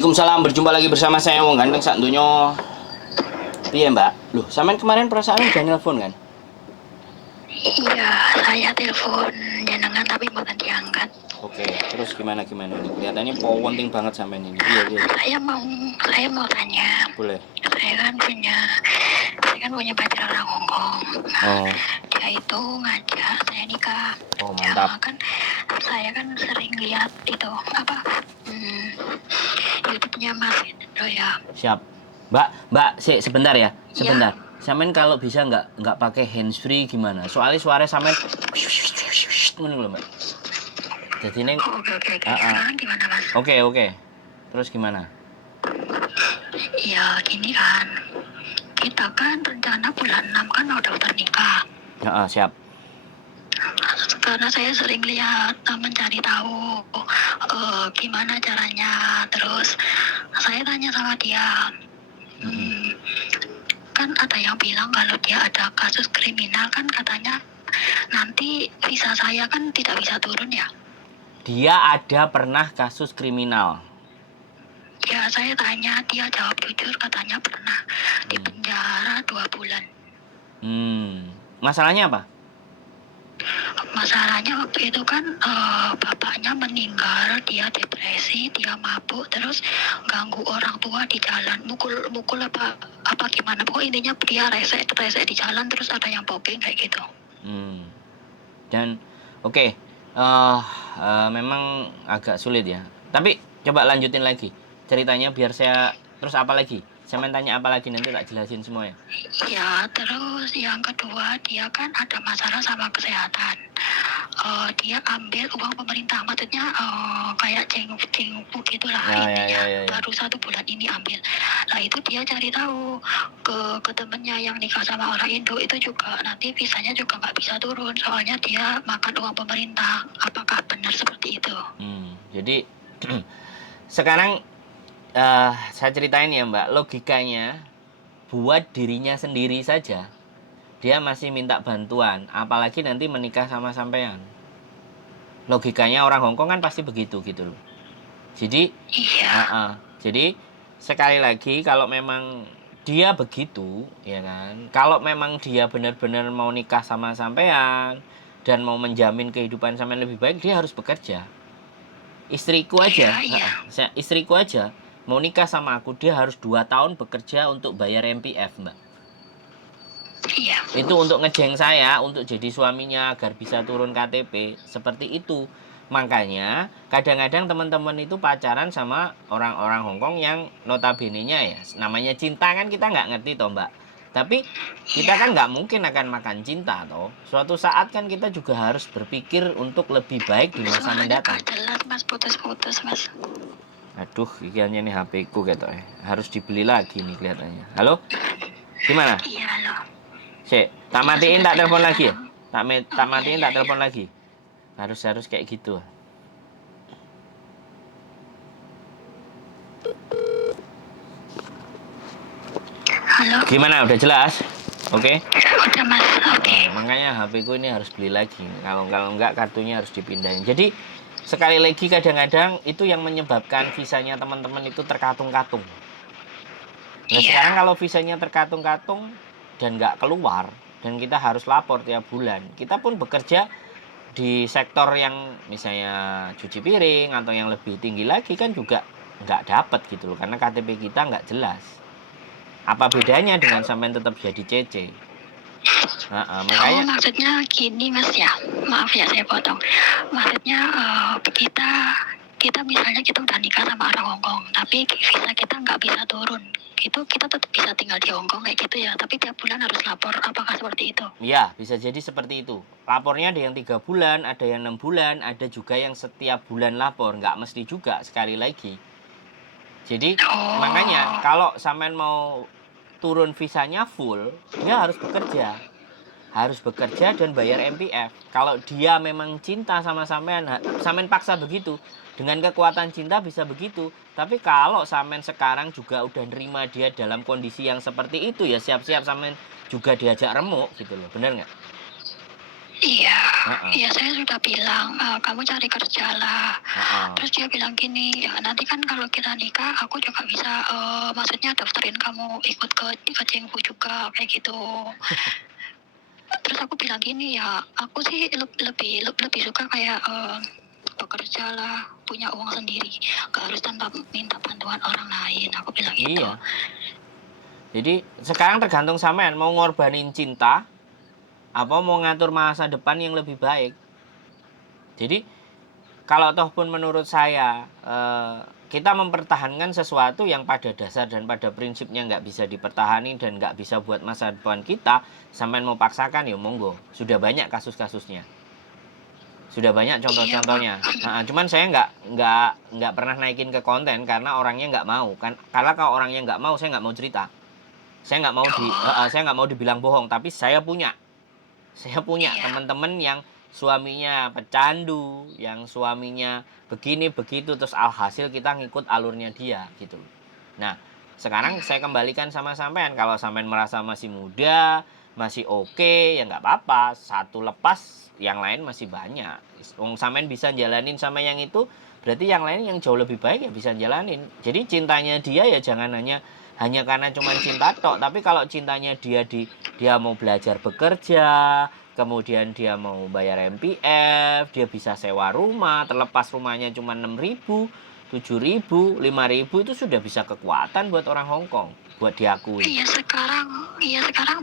Waalaikumsalam, berjumpa lagi bersama saya Wong Ganteng sak donya. Piye, Mbak? Loh, sampean kemarin perasaan udah nelpon kan? Iya, saya telepon jenengan tapi bukan diangkat. Oke, terus gimana nih? Kelihatannya penting banget sampean ini. Iya. Saya mau tanya. Boleh. Saya kan punya pacar orang Hongkong. Oh, Dia itu ngajak saya nikah. oh mantap. Kan saya kan sering lihat itu apa YouTube-nya Mas Indro ya. Siap. Mbak, sebentar ya. Sebentar. Sampean kalau bisa nggak pakai handsfree gimana? Soalnya suara sampean ngono lho, Mbak. Jadi neng Oke. Sekarang gimana Mas? Oke. Terus gimana? Ya gini kan. Kita kan rencana bulan 6 kan mau daftar nikah. Siap. Karena saya sering lihat mencari tahu gimana caranya. Terus saya tanya sama dia, kan ada yang bilang kalau dia ada kasus kriminal, kan katanya nanti visa saya kan tidak bisa turun ya. Dia ada pernah kasus kriminal. Ya saya tanya, dia jawab jujur katanya pernah di penjara 2 bulan. Masalahnya apa? Masalahnya waktu itu kan bapaknya meninggal, dia depresi, dia mabuk, terus ganggu orang tua di jalan, mukul apa gimana, pokoknya intinya dia rese di jalan, terus ada yang popping kayak gitu. Dan oke, memang agak sulit ya. Tapi coba lanjutin lagi ceritanya biar saya. Terus apa lagi? Saya tanya apa lagi, nanti tak jelasin semua ya. Ya, terus yang kedua dia kan ada masalah sama kesehatan. Dia ambil uang pemerintah, maksudnya kayak cenguk gitulah intinya. Baru 1 bulan ini ambil. Nah itu dia cari tahu ke temennya yang nikah sama orang Indo itu juga nanti visanya juga nggak bisa turun soalnya dia makan uang pemerintah. Apakah benar seperti itu? Jadi sekarang saya ceritain ya Mbak, logikanya buat dirinya sendiri saja dia masih minta bantuan, apalagi nanti menikah sama sampean. Logikanya orang Hongkong kan pasti begitu gitu loh. Jadi jadi sekali lagi, kalau memang dia begitu ya kan, kalau memang dia benar-benar mau nikah sama sampean dan mau menjamin kehidupan sampean lebih baik, dia harus bekerja. Istriku aja mau nikah sama aku, dia harus 2 tahun bekerja untuk bayar MPF, Mbak. Iya. Itu untuk ngejeng saya, untuk jadi suaminya agar bisa turun KTP, seperti itu. Makanya kadang-kadang teman-teman itu pacaran sama orang-orang Hongkong yang notabene-nya ya namanya cinta, kan kita nggak ngerti toh Mbak. Tapi kita kan nggak mungkin akan makan cinta toh. Suatu saat kan kita juga harus berpikir untuk lebih baik di masa mendatang. Jelas Mas, putus-putus Mas. Aduh, kayaknya nih HP ku gitu ya. Harus dibeli lagi nih kelihatannya. Halo? Gimana? Iya, halo. Tak matiin, tak telepon lagi ya? Tak matiin, tak telepon lagi. Harus kayak gitu. Halo. Gimana? Udah jelas? Oke? Udah Mas, oke. Makanya HP ku ini harus beli lagi. Kalau enggak kartunya harus dipindahin. Jadi sekali lagi kadang-kadang itu yang menyebabkan visanya teman-teman itu terkatung-katung. Nah sekarang kalau visanya terkatung-katung dan nggak keluar, dan kita harus lapor tiap bulan, kita pun bekerja di sektor yang misalnya cuci piring atau yang lebih tinggi lagi kan juga nggak dapat gitu loh, karena KTP kita nggak jelas. Apa bedanya dengan sampean tetap jadi CC? Makanya maksudnya gini Mas ya, maaf ya saya potong. Maksudnya kita misalnya kita udah nikah sama orang Hongkong, tapi visa kita nggak bisa turun. Itu kita tetap bisa tinggal di Hongkong kayak gitu ya, tapi tiap bulan harus lapor, apakah seperti itu? Ya, bisa jadi seperti itu. Lapornya ada yang 3 bulan, ada yang 6 bulan, ada juga yang setiap bulan lapor. Nggak mesti juga, sekali lagi. Jadi makanya kalau sampean mau turun visanya full, dia harus bekerja dan bayar MPF. Kalau dia memang cinta sama sampean paksa begitu. Dengan kekuatan cinta bisa begitu. Tapi kalau sampean sekarang juga udah nerima dia dalam kondisi yang seperti itu, ya siap-siap sampean juga diajak remuk gitu loh. Bener nggak? Iya, iya saya sudah bilang, kamu cari kerja lah. Terus dia bilang gini, ya nanti kan kalau kita nikah, aku juga bisa, maksudnya daftarin kamu ikut ke Cengfu juga, kayak gitu. Terus aku bilang gini, ya aku sih lebih suka kayak bekerja lah, punya uang sendiri, gak harus tanpa minta bantuan orang lain. Aku bilang gitu. Iya. Jadi sekarang tergantung sampean mau ngorbanin cinta apa mau ngatur masa depan yang lebih baik. Jadi kalau toh pun menurut saya kita mempertahankan sesuatu yang pada dasar dan pada prinsipnya nggak bisa dipertahani dan nggak bisa buat masa depan kita, sampean mau paksakan ya monggo. Sudah banyak kasus-kasusnya. Sudah banyak contoh-contohnya. Cuman saya nggak pernah naikin ke konten karena orangnya nggak mau kan. Karena kalau orangnya nggak mau, saya nggak mau cerita. Saya nggak mau dibilang bohong. Tapi saya punya teman-teman yang suaminya pecandu, yang suaminya begini begitu, terus alhasil kita ngikut alurnya dia gitu. Nah, sekarang saya kembalikan sama sampean. Kalau sampean merasa masih muda, masih oke, ya nggak apa-apa. Satu lepas, yang lain masih banyak. Sampean bisa jalanin sama yang itu, berarti yang lain yang jauh lebih baik ya bisa jalanin. Jadi cintanya dia ya jangan hanya karena cuma cinta tok, tapi kalau cintanya dia mau belajar bekerja, kemudian dia mau bayar MPF, dia bisa sewa rumah, terlepas rumahnya cuma 6.000, 7.000, 5.000 itu sudah bisa kekuatan buat orang Hong Kong, buat diakui. Iya sekarang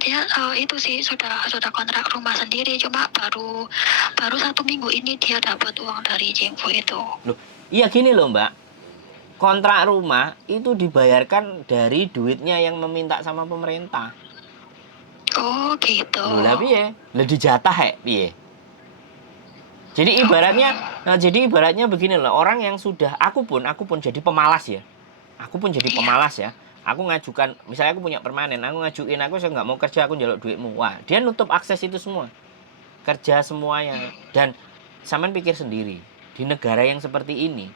dia itu sih sudah kontrak rumah sendiri, cuma baru 1 minggu ini dia dapat uang dari Jingfu itu. Loh, iya gini loh Mbak, kontrak rumah itu dibayarkan dari duitnya yang meminta sama pemerintah. Oh gitu. Loh lah piye? Lah dijatah piye? Jadi ibaratnya begini loh, orang yang sudah aku pun jadi pemalas ya. Aku pun jadi pemalas ya. Aku ngajukan, misalnya aku punya permanen, aku ngajuin saya nggak mau kerja, aku njaluk duitmu. Wah, dia nutup akses itu semua. Kerja semuanya. Dan sampean pikir sendiri, di negara yang seperti ini,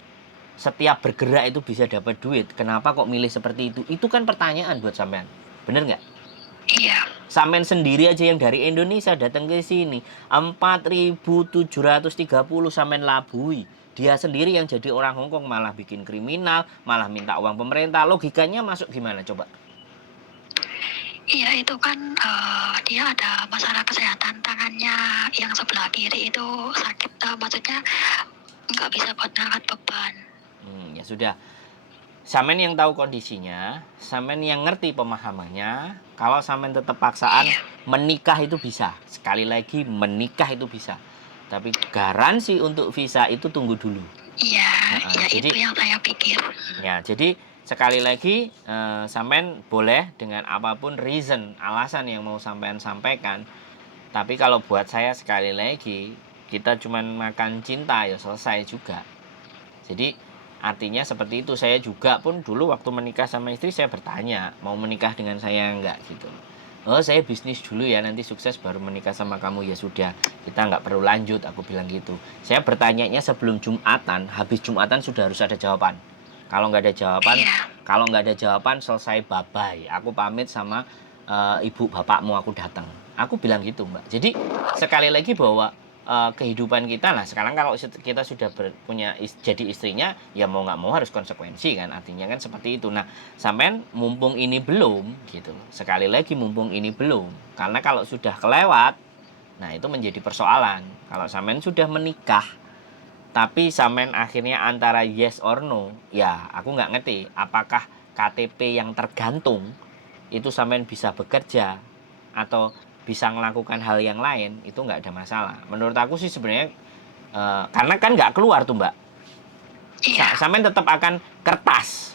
setiap bergerak itu bisa dapat duit. Kenapa kok milih seperti itu? Itu kan pertanyaan buat sampean. Bener nggak? Iya. Sampean sendiri aja yang dari Indonesia datang ke sini 4.730 sampean labui. Dia sendiri yang jadi orang Hong Kong malah bikin kriminal, malah minta uang pemerintah. Logikanya masuk gimana coba? Iya itu kan dia ada masalah kesehatan, tangannya yang sebelah kiri itu sakit, maksudnya nggak bisa buat ngangkat beban. Ya sudah. Sampean yang tahu kondisinya, sampean yang ngerti pemahamannya, kalau sampean tetap paksaan, menikah itu bisa. Sekali lagi, menikah itu bisa. Tapi garansi untuk visa itu tunggu dulu. Iya, jadi, itu yang saya pikir. Ya, jadi sekali lagi, sampean boleh dengan apapun reason, alasan yang mau sampean sampaikan. Tapi kalau buat saya sekali lagi, kita cuma makan cinta ya selesai juga. Jadi artinya seperti itu. Saya juga pun dulu waktu menikah sama istri saya bertanya mau menikah dengan saya enggak gitu. Oh saya bisnis dulu ya, nanti sukses baru menikah sama kamu. Ya sudah, kita nggak perlu lanjut, aku bilang gitu. Saya bertanyanya sebelum Jumatan, habis Jumatan sudah harus ada jawaban. Kalau nggak ada jawaban selesai, bye bye, aku pamit sama ibu bapakmu, aku datang. Aku bilang gitu Mbak. Jadi sekali lagi bahwa kehidupan kita lah sekarang kalau kita sudah jadi istrinya ya mau nggak mau harus konsekuensi kan, artinya kan seperti itu. Nah sampean mumpung ini belum gitu, sekali lagi mumpung ini belum, karena kalau sudah kelewat nah itu menjadi persoalan. Kalau sampean sudah menikah tapi sampean akhirnya antara yes or no, ya aku nggak ngerti apakah KTP yang tergantung itu sampean bisa bekerja atau bisa melakukan hal yang lain, itu nggak ada masalah. Menurut aku sih sebenarnya karena kan nggak keluar tuh Mbak. Sampean tetap akan kertas,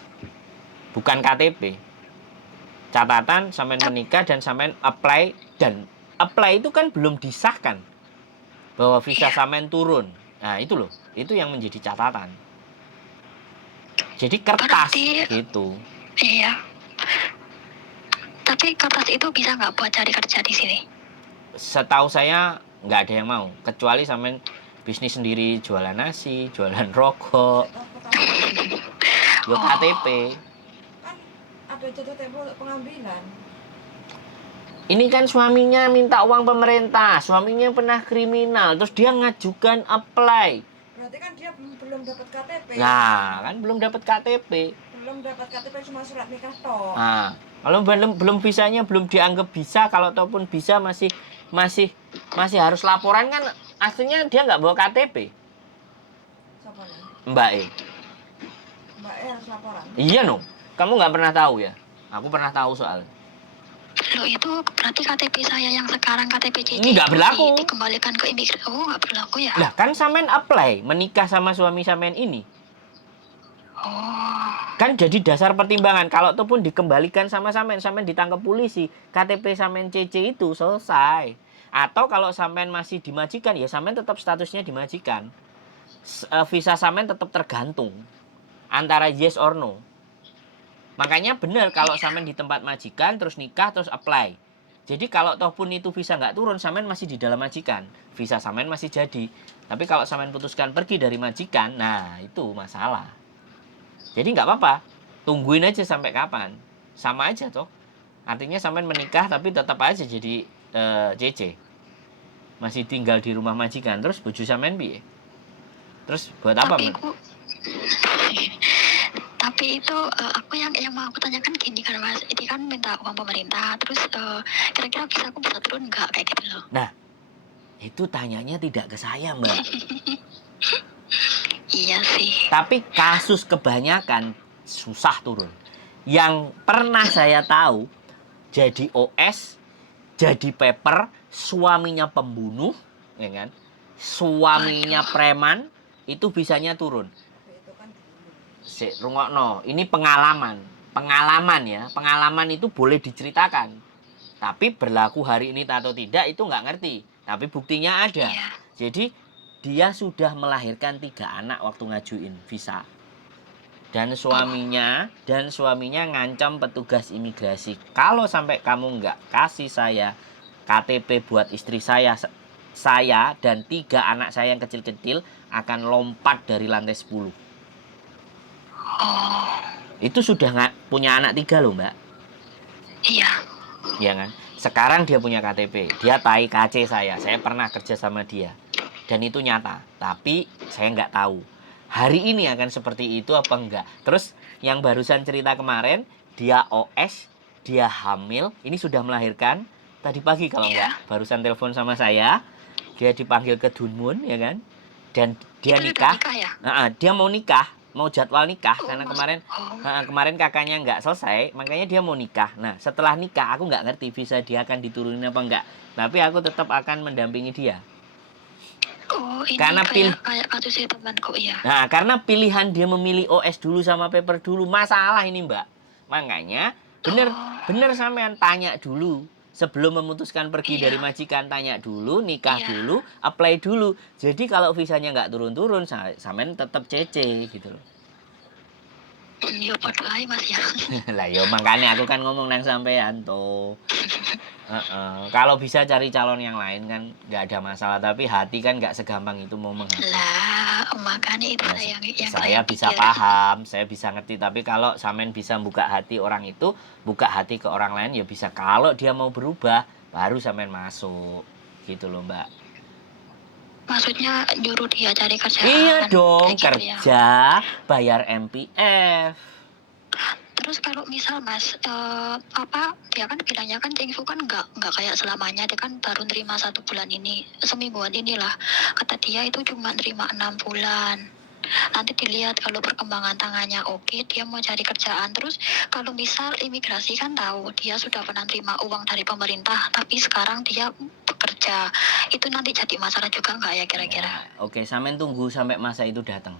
bukan KTP. Catatan sampean menikah dan sampean apply, dan apply itu kan belum disahkan bahwa visa sampean turun. Nah itu loh, itu yang menjadi catatan. Jadi kertas gitu. Iya. Tapi kertas itu bisa nggak buat cari kerja di sini? Setahu saya nggak ada yang mau, kecuali sampean bisnis sendiri, jualan nasi, jualan rokok, ya KTP. Kan ada jatuh tempo untuk pengambilan. Ini kan suaminya minta uang pemerintah, suaminya pernah kriminal, terus dia ngajukan apply. Berarti kan dia belum dapat KTP. Nah, kan belum dapat KTP. Belum dapat KTP, cuma surat nikah toh. Nah, kalau belum visanya belum dianggap bisa, kalau ataupun bisa masih harus laporan kan, aslinya dia nggak bawa KTP. Siapa nih? Mbak E. Mbak E harus laporan. Iya no, kamu nggak pernah tahu ya? Aku pernah tahu soalnya. Loh itu berarti KTP saya yang sekarang KTP CC Ini nggak berlaku. dikembalikan ke imigrasi. Oh nggak berlaku ya? Lah kan sampean apply menikah sama suami sampean ini. Oh. Kan jadi dasar pertimbangan. Kalau itu pun dikembalikan sama sampean ditangkap polisi, KTP sampean CC itu selesai. Atau kalau sampean masih dimajikan, ya sampean tetap statusnya dimajikan. Visa sampean tetap tergantung antara yes or no. Makanya benar kalau sampean di tempat majikan terus nikah terus apply. Jadi kalau toh pun itu visa nggak turun, sampean masih di dalam majikan, visa sampean masih jadi. Tapi kalau sampean putuskan pergi dari majikan, nah itu masalah. Jadi nggak apa-apa, tungguin aja sampai kapan, sama aja toh. Artinya sampean menikah tapi tetap aja jadi CC, masih tinggal di rumah majikan. Terus bojo sampean piye? Terus buat apa man? Tapi itu aku yang mau aku tanyakan gini kan Mas, ini kan minta uang pemerintah, terus kira-kira aku bisa turun nggak kayak gitu loh? Nah, itu tanyanya tidak ke saya Mbak. Iya sih. Tapi kasus kebanyakan susah turun. Yang pernah saya tahu jadi OS, jadi paper, suaminya pembunuh, ya kan? Suaminya preman, itu bisanya turun. Rungokno, ini pengalaman ya, pengalaman itu boleh diceritakan, tapi berlaku hari ini atau tidak itu nggak ngerti, tapi buktinya ada. Jadi dia sudah melahirkan 3 anak waktu ngajuin visa, dan suaminya ngancam petugas imigrasi, kalau sampai kamu nggak kasih saya KTP buat istri saya dan 3 anak saya yang kecil-kecil akan lompat dari lantai 10. Oh. Itu sudah punya anak 3 loh Mbak. Iya. Iya kan. Sekarang dia punya KTP, dia tai KC saya pernah kerja sama dia, dan itu nyata. Tapi saya nggak tahu hari ini akan seperti itu apa enggak. Terus yang barusan cerita kemarin, dia OS, dia hamil, ini sudah melahirkan tadi pagi kalau enggak, barusan telepon sama saya, dia dipanggil ke Dunmun ya kan, dan dia nikah. Dia mau nikah, mau jadwal nikah, karena kemarin kakaknya nggak selesai, makanya dia mau nikah. Nah setelah nikah aku nggak ngerti visa dia akan diturunin apa enggak, tapi aku tetap akan mendampingi dia. Oh, ini karena kayak kasusnya temanku ya. Nah karena pilihan dia memilih OS dulu sama paper dulu, masalah ini Mbak. Makanya bener sampean tanya dulu sebelum memutuskan pergi dari majikan, tanya dulu, nikah dulu, apply dulu. Jadi kalau visanya nggak turun-turun, sampean tetap CC gitu loh. Ya padha ae Mas ya. Lah yo makanya aku kan ngomong nang sampean toh. Kalau bisa cari calon yang lain kan nggak ada masalah, tapi hati kan nggak segampang itu mau menghapus. Lah makanya itu saya bisa paham, saya bisa ngerti, tapi kalau sampean bisa buka hati orang itu, buka hati ke orang lain ya bisa. Kalau dia mau berubah baru sampean masuk gitu loh Mbak. Maksudnya nyuruh dia cari kerjaan? Iya dong, gitu kerja ya? Bayar MPF. Terus kalau misal Mas, dia kan bilangnya kan Cengsu kan nggak kayak selamanya, dia kan baru nerima 1 bulan ini, semingguan inilah, kata dia itu cuma nerima 6 bulan. Nanti dilihat kalau perkembangan tangannya oke, dia mau cari kerjaan. Terus kalau misal imigrasi kan tahu dia sudah pernah terima uang dari pemerintah, tapi sekarang dia bekerja, itu nanti jadi masalah juga nggak ya kira-kira? Oke, sampean tunggu sampai masa itu datang,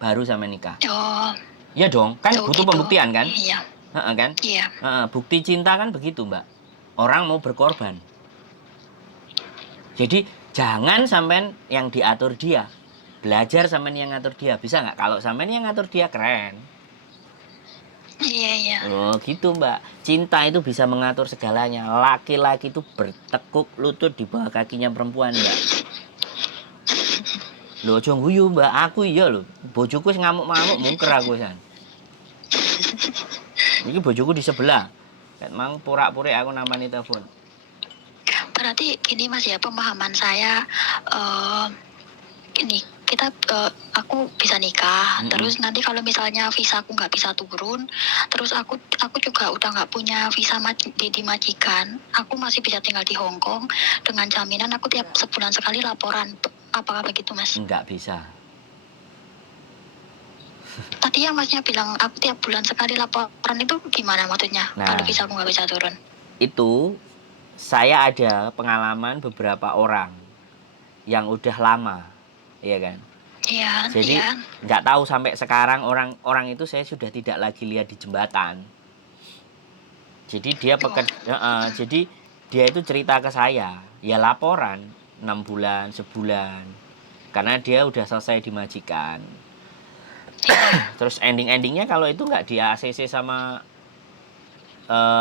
baru sampean nikah. Oh. Ya dong, kan butuh pembuktian kan? Iya. Kan? Iya. Bukti cinta kan begitu Mbak. Orang mau berkorban. Jadi jangan sampean yang diatur dia. Belajar sampean yang ngatur dia. Bisa nggak? Kalau sampean yang ngatur dia keren. Iya. Oh gitu Mbak. Cinta itu bisa mengatur segalanya. Laki-laki itu bertekuk lutut di bawah kakinya perempuan Mbak. Loh aja guyu Mbak, aku iya loh. Bojoku ngamuk-ngamuk mungker aku san. Iki bojoku di sebelah. Ket mang purak-purik aku namani telepon. berarti gini Mas ya, pemahaman saya gini, aku bisa nikah, terus nanti kalau misalnya visa aku nggak bisa turun, terus aku juga udah nggak punya visa di majikan, aku masih bisa tinggal di Hong Kong dengan jaminan aku tiap sebulan sekali laporan. Apakah begitu Mas? Nggak bisa. Tadi yang Masnya bilang aku tiap bulan sekali laporan itu gimana maksudnya? Nah, kalau visa aku nggak bisa turun? Itu saya ada pengalaman beberapa orang yang udah lama, iya kan? Iya. Jadi nggak tahu sampai sekarang orang itu saya sudah tidak lagi lihat di jembatan. Jadi dia jadi dia itu cerita ke saya, ya laporan 6 bulan, sebulan. Karena dia udah selesai di majikan. Terus endingnya kalau itu nggak di ACC sama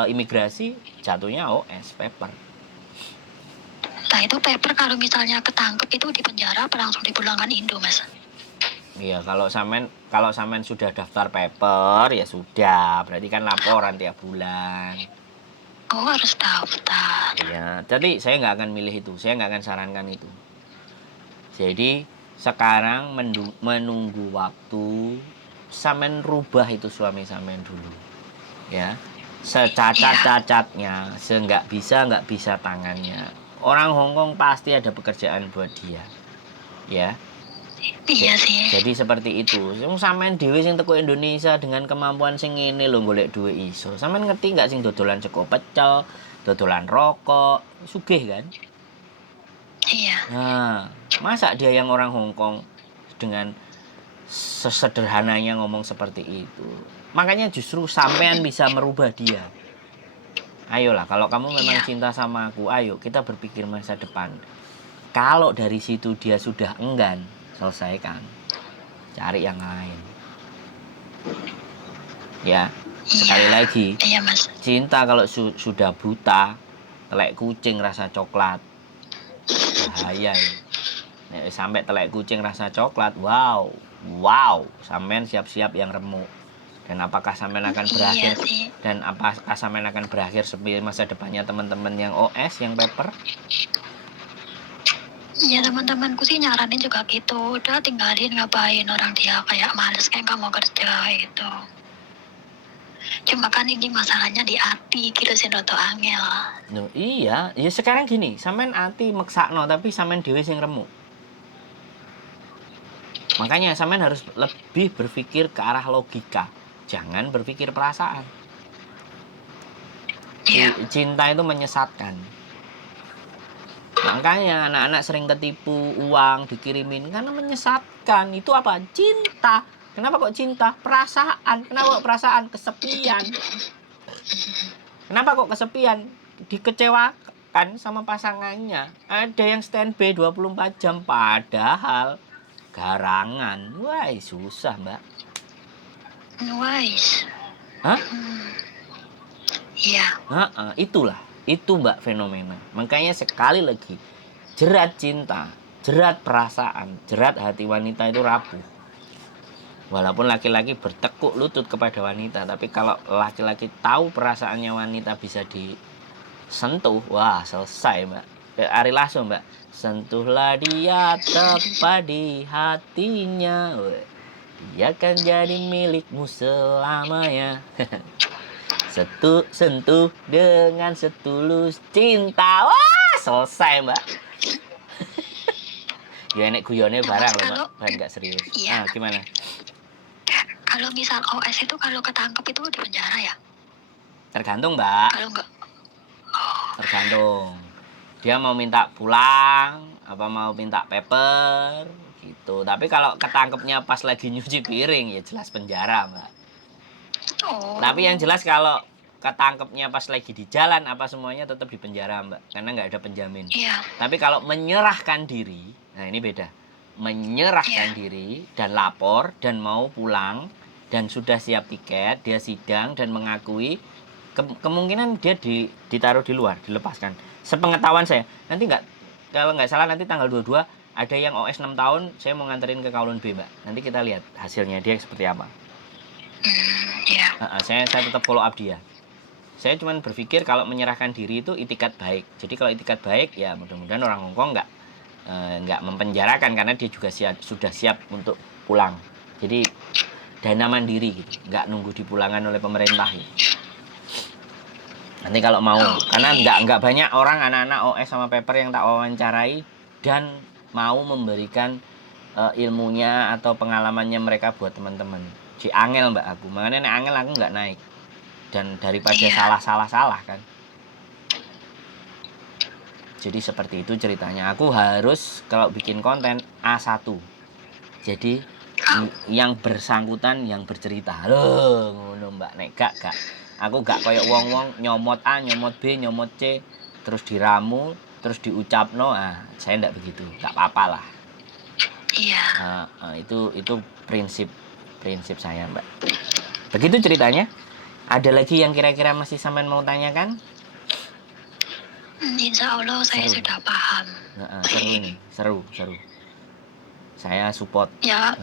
imigrasi, jatuhnya OS, paper. Nah itu paper kalau misalnya ketangkep itu di penjara apa langsung dipulangkan Indo Mas? Iya, kalau samen sudah daftar paper ya sudah, berarti kan laporan tiap bulan. Oh harus daftar. Iya, jadi saya nggak akan milih itu, saya nggak akan sarankan itu. Jadi sekarang menunggu waktu samen rubah itu suami samen dulu, ya. Secacat-cacatnya, nggak bisa tangannya. Orang Hongkong pasti ada pekerjaan buat dia, ya. Iya sih. Jadi seperti itu. Sampean dhewe sing teko Indonesia dengan kemampuan sing ngene lho golek duit iso. Sampean ngerti nggak sing dodolan sego pecel, dodolan rokok, sugih kan? Iya. Nah, masa dia yang orang Hongkong dengan sesederhananya ngomong seperti itu. Makanya justru sampean bisa merubah dia. Ayolah, kalau kamu memang cinta sama aku, ayo kita berpikir masa depan. Kalau dari situ dia sudah enggan, selesaikan. Cari yang lain. Ya, sekali lagi. Iya, Mas. Cinta kalau sudah buta, telek kucing rasa coklat. Bahaya ya. Nek sampai telek kucing rasa coklat, wow, sampean siap-siap yang remuk. Dan apakah sampean akan berakhir seperti masa depannya teman-teman yang OS, yang paper? Iya, teman-temanku sih nyaranin juga gitu. Udah tinggalin, ngapain orang dia kayak males kayak nggak mau kerja gitu. Cuma kan ini masalahnya di hati gitu sih roto angel. No, iya, ya sekarang gini, sampean ati meksakno tapi sampean dhewe sing remuk. Makanya sampean harus lebih berpikir ke arah logika, jangan berpikir perasaan. Cinta itu menyesatkan. Makanya anak-anak sering ketipu uang dikirimin karena menyesatkan. Itu apa? Cinta. Kenapa kok cinta? Perasaan. Kenapa kok perasaan? Kesepian. Kenapa kok kesepian? Dikecewakan sama pasangannya. Ada yang standby 24 jam padahal garangan. Wah, susah, Mbak. Wise. Hah? Iya. Itulah. Itu Mbak fenomena. Makanya sekali lagi, jerat cinta, jerat perasaan, jerat hati wanita itu rapuh. Walaupun laki-laki bertekuk lutut kepada wanita, tapi kalau laki-laki tahu perasaannya wanita bisa disentuh, wah selesai Mbak. Ari Lasso Mbak, sentuhlah dia tepat di hatinya, dia akan jadi milikmu selamanya. Sentuh dengan setulus cinta, wah selesai Mbak. Ya enek guyone barang loh Mbak, bahan gak serius. Iya. Gimana? Kalau misal OS itu kalau ketangkep itu di penjara ya? Tergantung Mbak. Kalau enggak? Tergantung. Dia mau minta pulang, apa mau minta paper, gitu. Tapi kalau ketangkepnya pas lagi nyuci piring, ya jelas penjara Mbak. Tapi yang jelas kalau ketangkepnya pas lagi di jalan, apa semuanya tetap di penjara Mbak. Karena nggak ada penjamin. Iya. Tapi kalau menyerahkan diri, nah ini beda. Menyerahkan diri dan lapor dan mau pulang, dan sudah siap tiket, dia sidang dan mengakui, kemungkinan dia ditaruh di luar, dilepaskan. Sepengetahuan saya, nanti kalau nggak salah nanti tanggal 22 ada yang OS 6 tahun, saya mau nganterin ke Kowloon B Mbak. Nanti kita lihat hasilnya dia seperti apa. Saya tetap follow up dia. Saya cuma berpikir kalau menyerahkan diri itu itikat baik. Jadi kalau itikat baik ya mudah-mudahan orang Hongkong nggak mempenjarakan karena dia juga sudah siap untuk pulang. Jadi dana mandiri gitu, nggak nunggu dipulangan oleh pemerintah gitu. Nanti kalau mau, karena nggak banyak orang anak-anak OS sama paper yang tak wawancarai dan mau memberikan ilmunya atau pengalamannya mereka buat teman-teman. Si angel mbak aku, makanya nek angel aku nggak naik. Dan daripada salah kan. Jadi seperti itu ceritanya. Aku harus kalau bikin konten A1. Jadi yang bersangkutan yang bercerita. Loh, ngono Mbak, nek gak. Aku gak koyo wong-wong nyomot A, nyomot B, nyomot C, terus diramu, terus diucapno. Saya ndak begitu. Gak apa-apa lah. Iya. Itu prinsip saya, Mbak. Begitu ceritanya. Ada lagi yang kira-kira masih sampean mau tanyakan? Insya Allah saya sudah paham. Seru ini, seru. Saya support. Ya.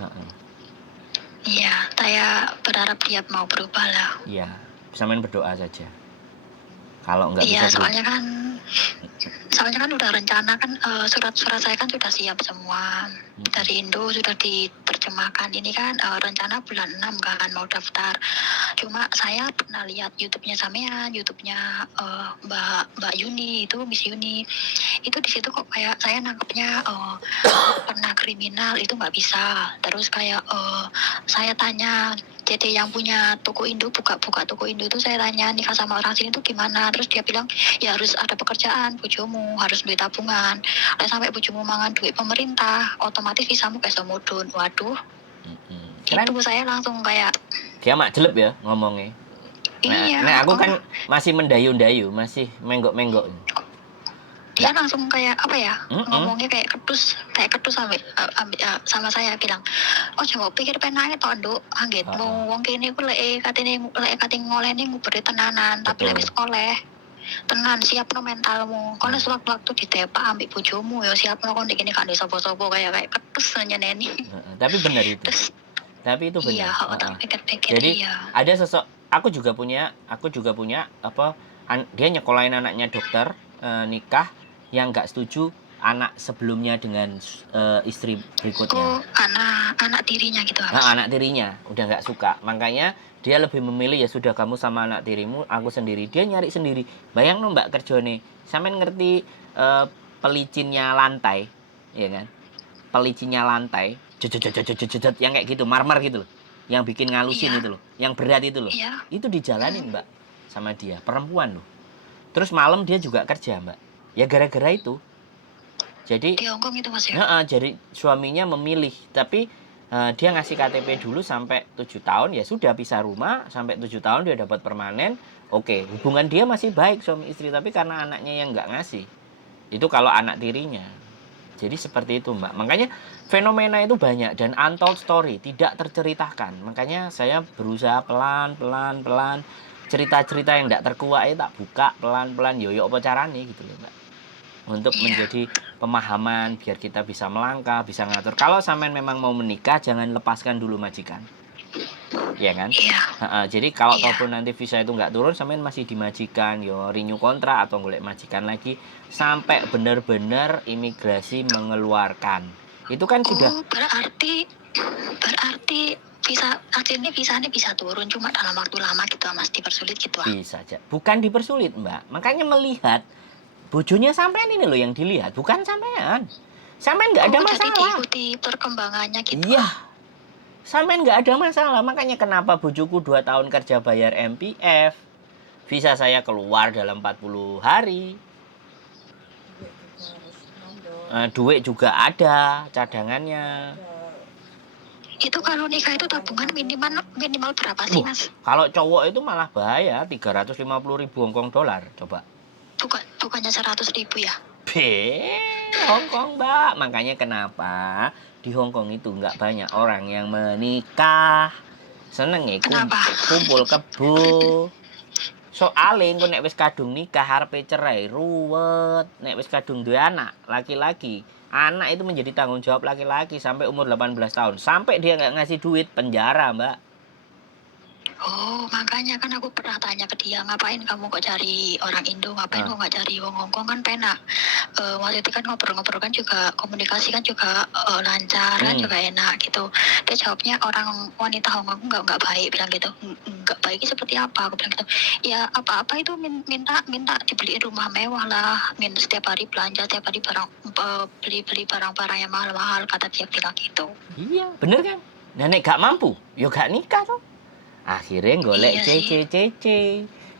Iya, saya berharap dia mau berubah lah. Iya, sampean berdoa saja. Kalau nggak bisa soalnya kan udah rencana kan, surat-surat saya kan sudah siap semua. Dari Indo sudah diterjemahkan. Ini kan rencana bulan 6 kan mau daftar. Cuma saya pernah lihat YouTube-nya sampean, YouTube-nya Mbak Yuni, itu Miss Yuni. Itu di situ kok kayak saya nangkepnya pernah kriminal itu nggak bisa. Terus kayak saya tanya jadi yang punya toko Indo, buka toko Indo itu saya tanya nikah sama orang sini tuh gimana. Terus dia bilang ya harus ada pekerjaan, bojomu harus duit tabungan. Sampai bojomu mangan duit pemerintah, otomatis visamu kayak semudun. Waduh. Itu saya langsung kayak dia mak jelep ya ngomongnya. Nah aku kan masih mendayu-dayu, masih menggok-menggok. Dia langsung kayak apa ya, ngomongnya kayak kedus sama saya bilang, oh coba pikir penanya toh nduk, angget mau wong kene ku lek katene ngolehne ngubere tenanan, tapi lek wis oleh tenan siapno mentalmu. Kalau sewaktu-waktu ditepak ambek bojomu ya siapno kon dikene gak sapa-sapa kayak kedus nyeneni. Tapi benar itu. Tapi itu benar. Iya, jadi ada aku juga punya apa dia nyekolahin anaknya dokter, nikah yang nggak setuju anak sebelumnya dengan istri berikutnya. Anak tirinya gitu. Anak tirinya udah nggak suka, makanya dia lebih memilih ya sudah kamu sama anak tirimu, aku sendiri. Dia nyari sendiri. Bayang no mbak kerjone, sampean ngerti pelicinnya lantai, ya kan? Pelicinnya lantai, jejet yang kayak gitu, marmer gitu loh, yang bikin ngalusin itu loh, yang berat itu loh, itu dijalanin mbak sama dia, perempuan loh. Terus malam dia juga kerja mbak. Ya gara-gara itu. Jadi di Hongkong itu Mas ya? Jadi suaminya memilih, tapi dia ngasih KTP dulu sampai 7 tahun, ya sudah pisah rumah, sampai 7 tahun dia dapat permanen. Oke, hubungan dia masih baik suami istri, tapi karena anaknya yang nggak ngasih. Itu kalau anak tirinya. Jadi seperti itu mbak. Makanya fenomena itu banyak dan untold story, tidak terceritakan. Makanya saya berusaha pelan cerita-cerita yang tidak terkuak tak buka pelan-pelan, yoyo apa caranya gitu loh mbak. Untuk menjadi pemahaman biar kita bisa melangkah, bisa ngatur. Kalau sampean memang mau menikah, jangan lepaskan dulu majikan, ya kan? Jadi kalau ataupun nanti visa itu nggak turun, sampean masih dimajikan, yo renew kontrak atau golek majikan lagi sampai benar-benar imigrasi mengeluarkan. Itu kan sudah. Berarti visanya bisa turun, cuma dalam waktu lama gitu Mas, dipersulit gitu. Bisa aja. Bukan dipersulit mbak, makanya melihat bojonya sampean ini loh yang dilihat, bukan sampean. Sampean nggak ada masalah. Diikuti perkembangannya gitu. Iya. Sampean nggak ada masalah. Makanya kenapa bojoku 2 tahun kerja bayar MPF. Visa saya keluar dalam 40 hari. Duit juga ada cadangannya. Itu kalau nikah itu tabungan minimal berapa sih Mas? Kalau cowok itu malah bahaya, 350.000 Hongkong dolar. Coba. Bukannya 100.000 ya? Hongkong mbak. Makanya kenapa di Hongkong itu nggak banyak orang yang menikah. Seneng ya kumpul kebo. Soalnya engko nek wis kadung nikah arepe cerai ruwet. Nek wis kadung duwe anak laki-laki, anak itu menjadi tanggung jawab laki-laki sampai umur 18 tahun. Sampai dia nggak ngasih duit, penjara mbak. Oh, makanya kan aku pernah tanya ke dia, ngapain kamu kok cari orang Indo, ngapain kok nggak cari wong Hongkong, kan penak. Waktu itu kan ngobrol-ngobrol kan juga, komunikasi kan juga lancar, kan juga enak gitu. Dia jawabnya orang wanita Hongkong nggak baik, bilang gitu. Nggak baik seperti apa? Aku bilang gitu. Ya apa-apa itu minta dibeliin rumah mewah lah, setiap hari belanja, setiap hari beli barang-barang yang mahal-mahal, kata dia bilang gitu. Iya, bener kan? Nah, nek gak mampu, yo gak nikah toh. Akhirnya golek Iya sih. cece,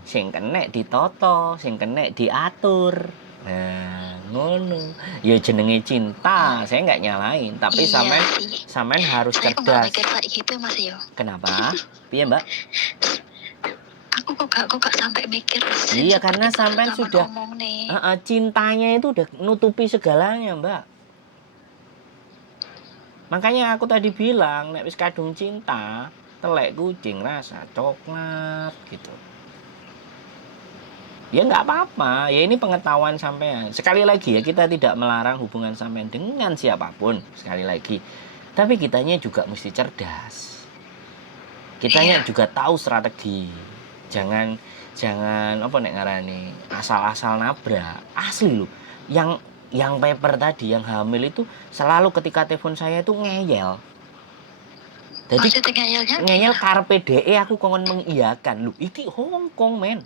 sing kenek ditoto, sing kenek diatur. Nah, ngono. Ya jenenge cinta, saya nggak nyalain, tapi Iya sampean sih. sampean harus Saya kok nggak cerdas. mikir kayak gitu Mas yo. Kenapa? Piye, Mbak? Aku kok gak sampai mikir Iya, seperti karena Mas sampean zaman sudah ngomong nih. cintanya itu udah nutupi segalanya, Mbak. Makanya aku tadi bilang, nek wis kadung cinta, telek kucing rasa coklat gitu. Ya nggak apa-apa, ya ini pengetahuan sampean. Sekali lagi ya, kita tidak melarang hubungan sampean dengan siapapun, sekali lagi. Tapi kitanya juga mesti cerdas. Kitanya juga tahu strategi. Jangan apa nek ngarani asal-asal nabrak. Asli loh. Yang paper tadi, yang hamil itu selalu ketika telepon saya itu ngeyel. Jadi Maksudnya ngeyelnya ngeyel gimana? karpe DE aku kongen mengiyakan. Loh, iki Hongkong, men.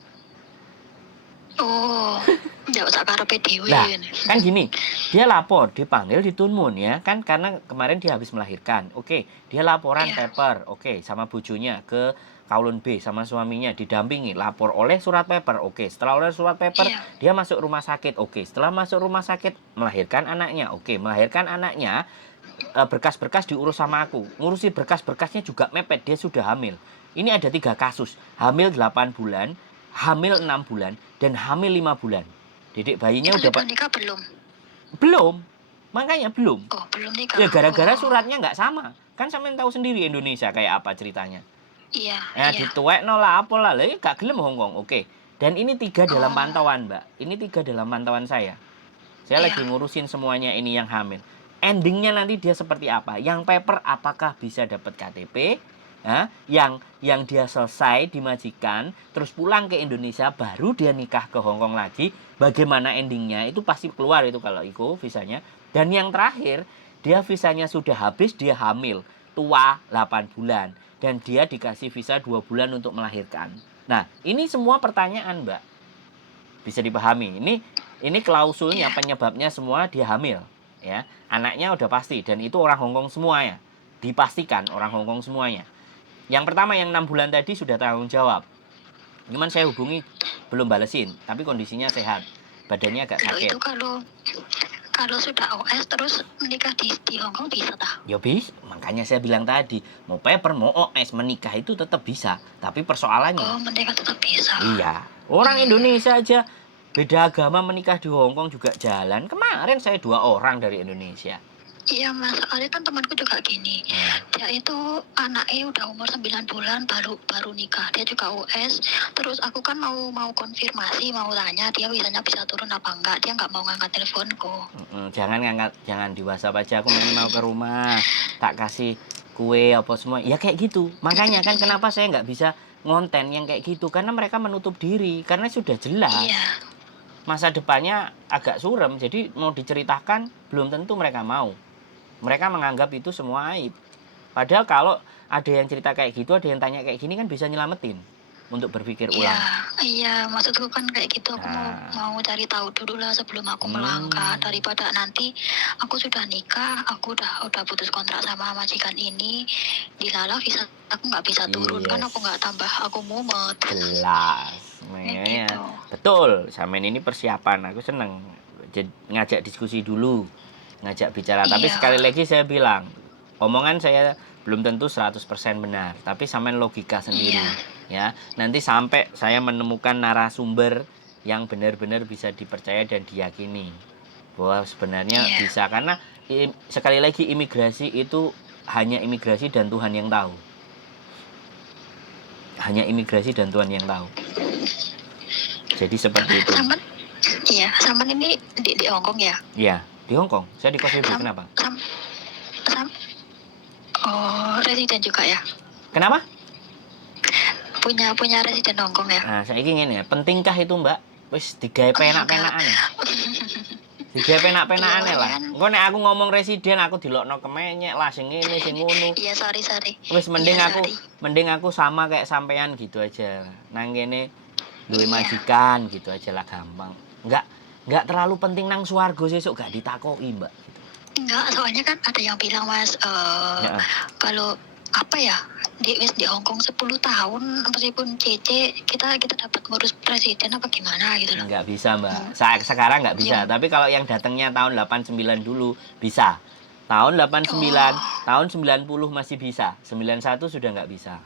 Oh, nggak usah karepe dhewe Nah, ngene. kan gini, dia lapor, dipanggil di Tunmun ya, kan karena kemarin dia habis melahirkan. Oke, dia laporan Iya. paper, oke, sama bujunya ke Kowloon B sama suaminya didampingi, lapor oleh surat paper. Oke, setelah oleh surat paper, Iya. dia masuk rumah sakit. Oke, setelah masuk rumah sakit melahirkan anaknya. Oke, melahirkan anaknya, berkas-berkas diurus sama aku. Ngurusi berkas-berkasnya juga mepet, dia sudah hamil. Ini ada 3 kasus, hamil 8 bulan, hamil 6 bulan, dan hamil 5 bulan. Dedek bayinya Itu udah sudah nikah belum? belum. Makanya belum. Oh, belum nikah. Ya gara-gara Oh, suratnya nggak sama. Kan sampean tahu sendiri Indonesia kayak apa ceritanya. iya, Ya iya. dituekno lah apa lah, gak gelem Hongkong. Oke. Dan ini 3 dalam Oh, pantauan, Mbak. Ini 3 dalam pantauan saya. Saya iya. lagi ngurusin semuanya ini yang hamil. Endingnya nanti dia seperti apa? Yang paper apakah bisa dapat KTP? Yang dia selesai dimajikan, terus pulang ke Indonesia, baru dia nikah ke Hongkong lagi. Bagaimana endingnya? Itu pasti keluar itu kalau itu visanya. Dan yang terakhir, dia visanya sudah habis, dia hamil, tua 8 bulan. Dan dia dikasih visa 2 bulan untuk melahirkan. Nah, ini semua pertanyaan, Mbak. Bisa dipahami. Ini klausulnya, Iya. penyebabnya semua dia hamil, ya. Anaknya udah pasti, dan itu orang Hongkong semuanya. Dipastikan orang Hongkong semuanya. Yang pertama yang 6 bulan tadi sudah tanggung jawab. Cuman saya hubungi belum balesin, tapi kondisinya sehat. Badannya agak Loh, itu sakit. kalau sudah OS terus menikah di Hongkong bisa tah? Ya bis, makanya saya bilang tadi, mau paper, mau OS, menikah itu tetap bisa. Tapi persoalannya, Oh, menikah tetap bisa. iya, orang Indonesia aja beda agama menikah di Hongkong juga jalan. Kemarin saya 2 orang dari Indonesia. Iya Mas, soalnya kan temanku juga gini. Dia itu anaknya udah umur 9 bulan baru nikah. Dia juga US. Terus aku kan mau konfirmasi, mau tanya dia bisa turun apa enggak. Dia nggak mau ngangkat teleponku. Jangan ngangkat, jangan di WhatsApp aja. Aku mau ke rumah, tak kasih kue apa semua. Ya kayak gitu. Makanya kan kenapa saya nggak bisa ngonten yang kayak gitu, karena mereka menutup diri, karena sudah jelas Iya, masa depannya agak suram. Jadi mau diceritakan belum tentu mereka mau. Mereka menganggap itu semua aib. Padahal kalau ada yang cerita kayak gitu, ada yang tanya kayak gini, kan bisa nyelamatin untuk berpikir iya, ulang. iya. Maksudku kan kayak gitu. Aku Nah, mau cari tahu dulu lah sebelum aku melangkah, daripada nanti aku sudah nikah, aku udah putus kontrak sama majikan ini, dilalah bisa aku nggak bisa turun, kan aku nggak tambah, aku mumet. jelas. Kayak Makanya gitu. betul, Samen ini persiapan. Aku seneng ngajak diskusi dulu, ngajak bicara. Tapi Iya, sekali lagi saya bilang, omongan saya belum tentu 100% benar, tapi Samen logika sendiri, iya. ya. Nanti sampai saya menemukan narasumber yang benar-benar bisa dipercaya dan diyakini bahwa sebenarnya Iya, bisa, karena sekali lagi imigrasi itu hanya imigrasi dan Tuhan yang tahu. Hanya imigrasi dan Tuhan yang tahu. Jadi seperti itu. Saman, iya, Saman ini di Hongkong ya? Iya, di Hongkong. Saya di Kosovo. Sam, Kenapa? sam, sam. Oh, residen juga ya? Kenapa? punya residen Hongkong ya. Nah, saiki ngene ya, pentingkah itu, Mbak? Wis digawe penak-penakan ya. Digawe penak-penakan Iya, lah. kan? Engko nek aku ngomong residen aku dilokno kemenyek lah sing ngene sing ngono. Iya, sorry. Wis Iya, mending aku sama kayak sampean gitu aja. Nang kene duwe Iya. majikan gitu aja lah gampang. Enggak terlalu penting nang swarga sesuk gak ditakoki, Mbak. Gitu. Enggak, soalnya kan ada yang bilang Mas, Ya. kalau apa ya, di Hongkong 10 tahun meskipun CC kita dapat ngurus presiden apa gimana gitu loh. Enggak bisa, Mbak. Sekarang enggak bisa, Iya. tapi kalau yang datangnya tahun 89 dulu bisa. Tahun 89, tahun 90 masih bisa. 91 sudah enggak bisa.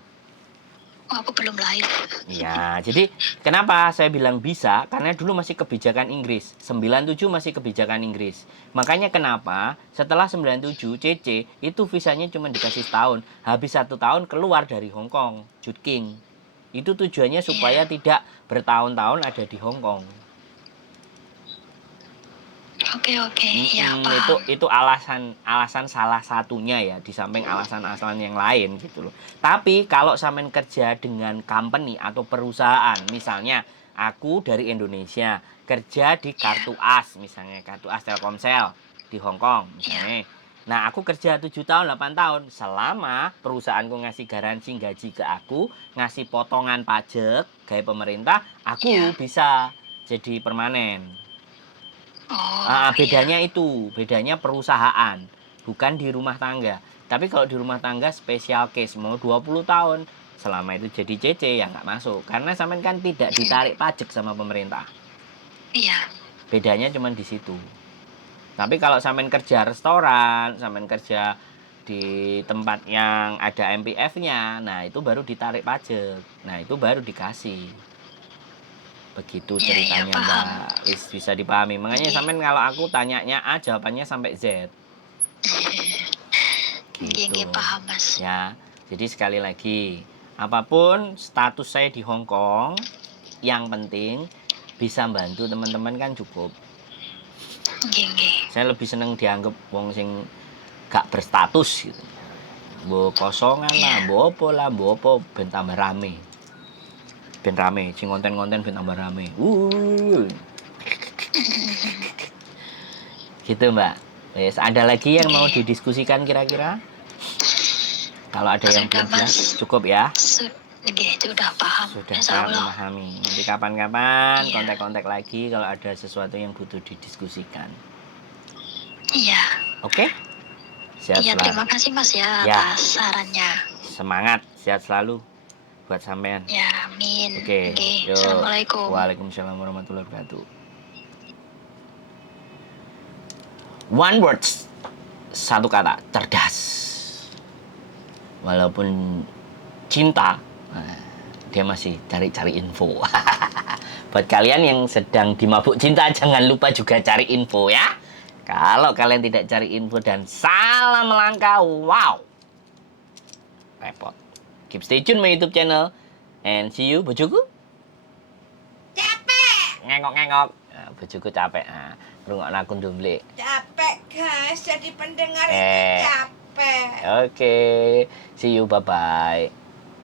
Oh, aku belum lahir. Iya, jadi kenapa saya bilang bisa? Karena dulu masih kebijakan Inggris. 97 masih kebijakan Inggris. Makanya kenapa setelah 97 CC itu visanya cuma dikasih setahun. Habis 1 tahun keluar dari Hong Kong, Jude King. Itu tujuannya supaya tidak bertahun-tahun ada di Hong Kong. Oke, ya paham. Itu alasan salah satunya ya, di samping alasan-alasan yang lain gitu loh. Tapi kalau sampean kerja dengan company atau perusahaan, misalnya aku dari Indonesia kerja di kartu AS, misalnya kartu AS Telkomsel di Hong Kong misalnya. Nah, aku kerja 7 tahun, 8 tahun selama perusahaanku ngasih garansi gaji ke aku, ngasih potongan pajak kayak pemerintah, aku bisa jadi permanen. Bedanya itu, bedanya perusahaan, bukan di rumah tangga. Tapi kalau di rumah tangga spesial case, mau 20 tahun, selama itu jadi CC ya nggak masuk. Karena sampean kan tidak ditarik pajak sama pemerintah. Iya. Bedanya cuma di situ. Tapi kalau sampean kerja restoran, sampean kerja di tempat yang ada MPF-nya, nah itu baru ditarik pajak. Nah itu baru dikasih. Begitu ceritanya, Mbak. Bisa dipahami. Makanya sampean kalau aku tanyanya A, jawabannya sampai Z. Gitu. Paham, Mas. Ya. Jadi sekali lagi, apapun status saya di Hong Kong, yang penting bisa bantu teman-teman kan cukup. Saya lebih seneng dianggap wong sing gak berstatus gitu. Mbok kosongan lah, mbok apa ben tambah rame. Ben rame, sing konten-konten ben tambah rame. Gitu, Mbak. Wes, ada lagi yang mau didiskusikan kira-kira? Kalau ada yang belum jelas, cukup ya. Sudah paham. Sudah paham, memahami. Nanti kapan-kapan kontak-kontak lagi kalau ada sesuatu yang butuh didiskusikan. Iya. Oke? Sehat selalu. Terima kasih Mas ya atas sarannya. Semangat, sehat selalu buat sampean. Ya, amin. Oke. Assalamualaikum. Waalaikumsalam warahmatullahi wabarakatuh. One words, satu kata, cerdas. Walaupun cinta, dia masih cari-cari info. Buat kalian yang sedang dimabuk cinta, jangan lupa juga cari info ya. Kalau kalian tidak cari info dan salah melangkah, wow, repot. Keep stay tune my YouTube channel and see you, bojoku. Capek. Ngengok-ngengok. Nah, bojoku capek. Nah, rungokno aku ndomble. Capek guys, jadi pendengar itu capek. Oke. See you, bye-bye.